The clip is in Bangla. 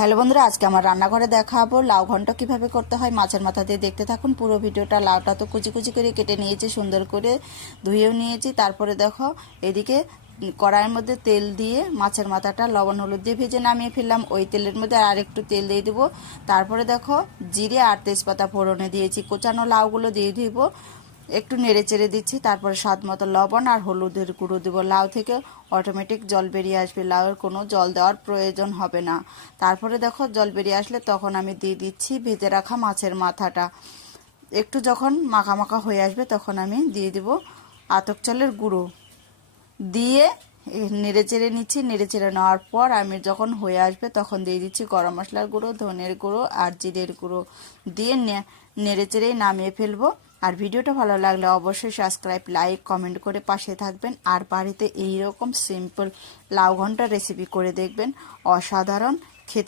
হ্যালো বন্ধুরা, আজকে আমার রান্নাঘরে দেখাবো লাউ ঘন্ট কিভাবে করতে হয়। মাছের মাথা দিয়ে দেখতে থাকুন পুরো ভিডিওটা। লাউটা তো কুচি কুচি করে কেটে নিয়েছি, সুন্দর করে ধুয়েও নিয়েছি। তারপরে দেখো এদিকে কড়াইয়ের মধ্যে তেল দিয়ে মাছের মাথাটা লবণ হলুদ দিয়ে ভেজে নামিয়ে ফেললাম। ওই তেলের মধ্যে আর একটু তেল দিয়ে দেবো। তারপরে দেখো জিরে আর তেজপাতা ফোড়নে দিয়েছি, কোচানো লাউগুলো দিয়ে দিব। একটু নেড়ে চেড়ে দিচ্ছি। তারপরে স্বাদ মতো লবণ আর হলুদের গুঁড়ো দেবো। লাউ থেকে অটোমেটিক জল বেরিয়ে আসবে, লাউয়ের কোনো জল দেওয়ার প্রয়োজন হবে না। তারপরে দেখো জল বেরিয়ে আসলে তখন আমি দিয়ে দিচ্ছি ভেজে রাখা মাছের মাথাটা। একটু যখন মাখা মাখা হয়ে আসবে তখন আমি দিয়ে দেবো আতপ চালের গুঁড়ো দিয়ে নেড়ে চেড়ে নিচ্ছি। নেড়ে চেড়ে নেওয়ার পর আমি যখন হয়ে আসবে তখন দিয়ে দিচ্ছি গরম মশলার গুঁড়ো, ধনের গুঁড়ো আর জিরের গুঁড়ো দিয়ে নেড়ে চেড়েই নামিয়ে ফেলবো। আর ভিডিওটা ভালো লাগলে অবশ্যই সাবস্ক্রাইব, লাইক, কমেন্ট করে পাশে থাকবেন। আর বাড়িতে এইরকম সিম্পল লাউ ঘন্টার রেসিপি করে দেখবেন, অসাধারণ